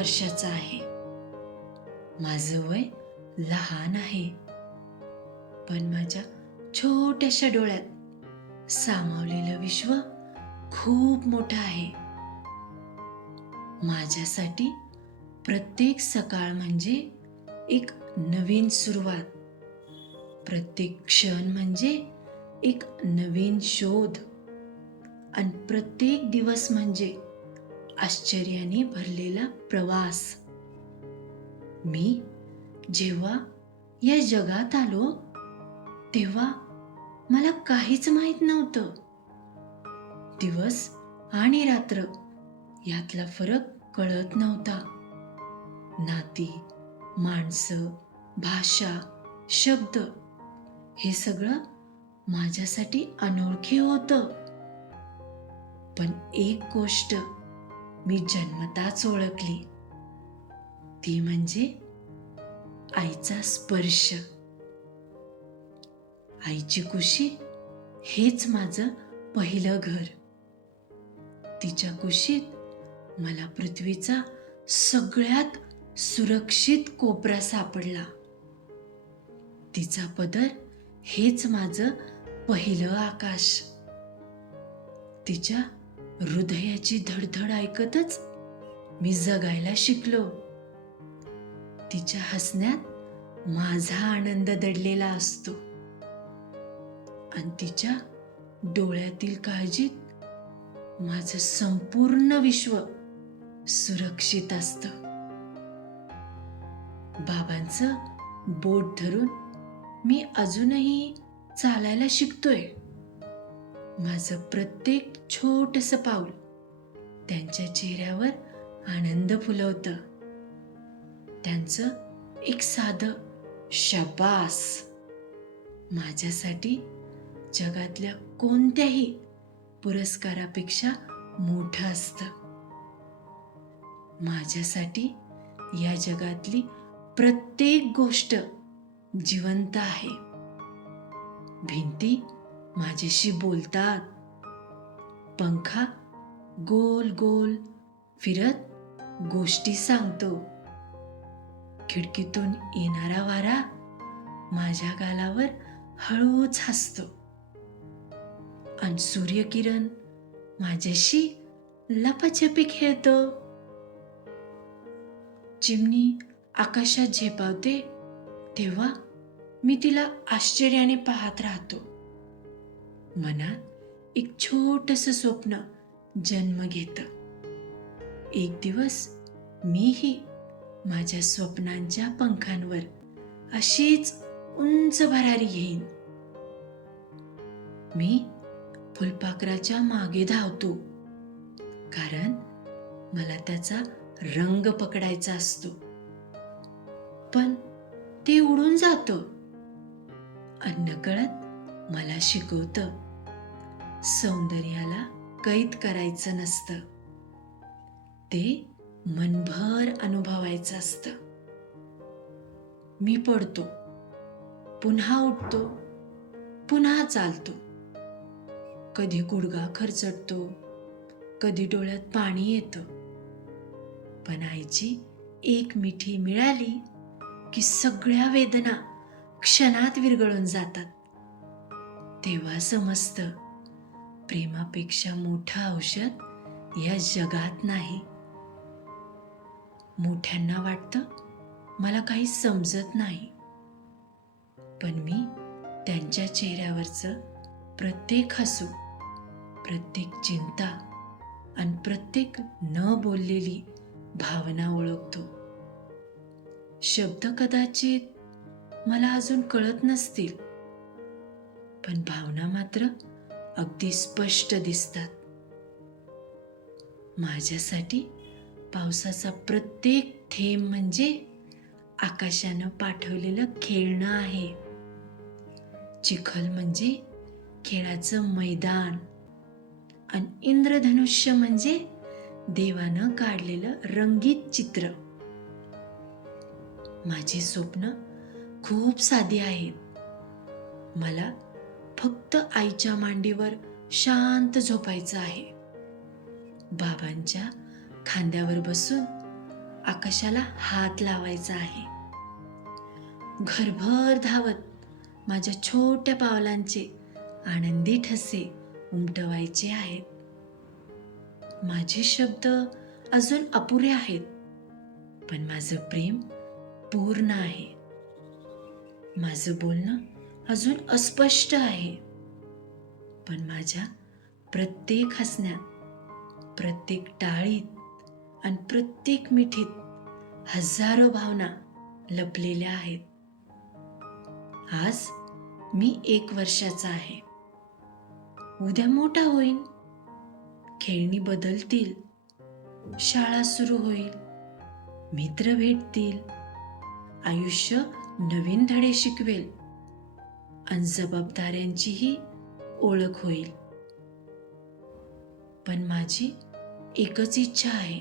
वर्षाचा आहे. माझं वय लहान आहे, पण माझ्या छोट्याशा डोळ्यात सामावलेलं विश्व खूप मोठं आहे. माझ्यासाठी प्रत्येक सकाळ म्हणजे एक नवीन सुरुवात, प्रत्येक क्षण म्हणजे एक नवीन शोध, आणि प्रत्येक दिवस म्हणजे आश्चर्याने भरलेला प्रवास. मी जेव्हा या जगात आलो तेव्हा मला काहीच माहित नव्हतं. दिवस आणि रात्र यातला फरक कळत नव्हता. नाती, माणसं, भाषा, शब्द हे सगळं माझ्यासाठी अनोळखी होतं. पण एक गोष्ट मी जन्मताच ओळखली, ती म्हणजे आईचा स्पर्श. आईची कुशीत हेच माझं पहिलं घर. तिच्या कुशीत मला पृथ्वीचा सगळ्यात सुरक्षित कोपरा सापडला. तिचा पदर हेच माझं पहिलं आकाश. तिच्या हृदयाची धडधड ऐकतच मी जगायला शिकलो. तिच्या हसण्यात माझा आनंद दडलेला असतो, आणि तिच्या डोळ्यातील काळजीत माझं संपूर्ण विश्व सुरक्षित असतं. बाबांचं बोट धरून मी अजूनही चालायला शिकतोय. माझं प्रत्येक छोटंसं पाऊल त्यांच्या चेहऱ्यावर आनंद फुलवतं. त्यांचं एक साधं शाबास माझ्यासाठी जगातल्या कोणत्याही पुरस्कारापेक्षा मोठं असतं. माझ्यासाठी या जगातली प्रत्येक गोष्ट जिवंत आहे. भिंती माझ्याशी बोलतात, पंखा गोल गोल फिरत गोष्टी सांगतो, खिडकीतून येणारा वारा माझ्या गालावर हळूच हसतो, आणि सूर्यकिरण माझ्याशी लपाछपी खेळतो. चिमणी आकाशात झेपावते तेव्हा मी तिला आश्चर्याने पाहत राहतो. मनात एक छोटंसं स्वप्न जन्म घेतं. एक दिवस मीही माझ्या स्वप्नांच्या पंखांवर अशीच उंच भरारी घेईन. मी फुलपाखराच्या मागे धावतो, कारण मला त्याचा रंग पकडायचा असतो. पण ते उडून जातं, आणि नकळत मला शिकवतं, सौंदर्याला कैद करायचं नसतं, ते मनभर अनुभवायचं असतं. मी पडतो, पुन्हा उठतो, पुन्हा चालतो. कधी गुडघा खरचटतो, कधी डोळ्यात पाणी येतं. पण आईची एक मिठी मिळाली की सगळ्या वेदना क्षणात विरघळून जातात. तेव्हा समजतं, प्रेमापेक्षा मोठं औषध या जगात नाही. मोठ्यांना वाटतं मला काही समजत नाही, पण मी त्यांच्या चेहऱ्यावरचं प्रत्येक हसू, प्रत्येक चिंता आणि प्रत्येक न बोललेली भावना ओळखतो. शब्द कदाचित मला अजून कळत नसतील, पण भावना मात्र अगदी स्पष्ट दिसतात. माझ्यासाठी पावसाचा प्रत्येक थेंब म्हणजे आकाशानं पाठवलेलं खेळणं आहे. चिखल म्हणजे खेळाचं मैदान, आणि इंद्रधनुष्य म्हणजे देवानं काढलेलं रंगीत चित्र. माझी स्वप्न खूप साधी आहेत. मला फक्त आईच्या मांडीवर शांत झोपायचं आहे, बाबांच्या खांद्यावर बसून आकाशाला हात लावायचा आहे. घरभर धावत माझ्या छोट्या पावलांचे आनंदी ठसे उमटवायचे आहेत. माझे शब्द अजून अपुरे आहेत, पण माझं प्रेम पूर्ण आहे. माझं बोलणं अजून अस्पष्ट आहे, पण माझ्या प्रत्येक हसण्यात, प्रत्येक टाळीत आणि प्रत्येक मिठीत हजारो भावना लपलेल्या आहेत. आज मी 1 वर्षाचा आहे. उद्या मोठा होईन. खेळणी बदलतील, शाळा सुरू होईल, मित्र भेटतील, आयुष्य नवीन धडे शिकवेल आणि जबाबदाऱ्यांचीही ओळख होईल. पण माझी एकच इच्छा आहे,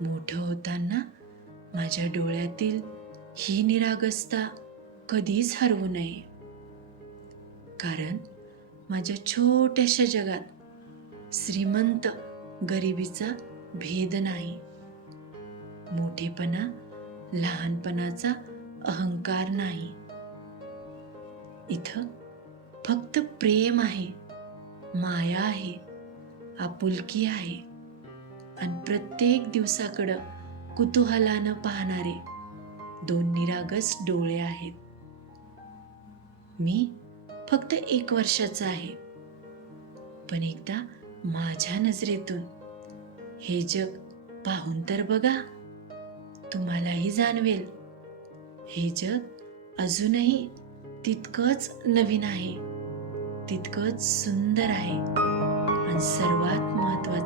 मोठं होताना माझ्या डोळ्यातील ही निरागसता कधीच हरवू नये. कारण माझ्या छोट्याशा जगात श्रीमंत गरिबीचा भेद नाही. मोठेपणा लहानपणाचा अहंकार नाही. इथं फक्त प्रेम आहे, माया आहे, आपुलकी आहे आणि प्रत्येक दिवसाकडं कुतूहलानं पाहणारे 2 निरागस डोळे आहेत. मी फक्त 1 वर्षाचा आहे, पण एकदा माझ्या नजरेतून हे जग पाहून तर बघा. तुम्हालाही जाणवेल, हे जग अजूनही तितकंच नवीन आहे, तितकंच सुंदर आहे आणि सर्वात महत्त्वाचं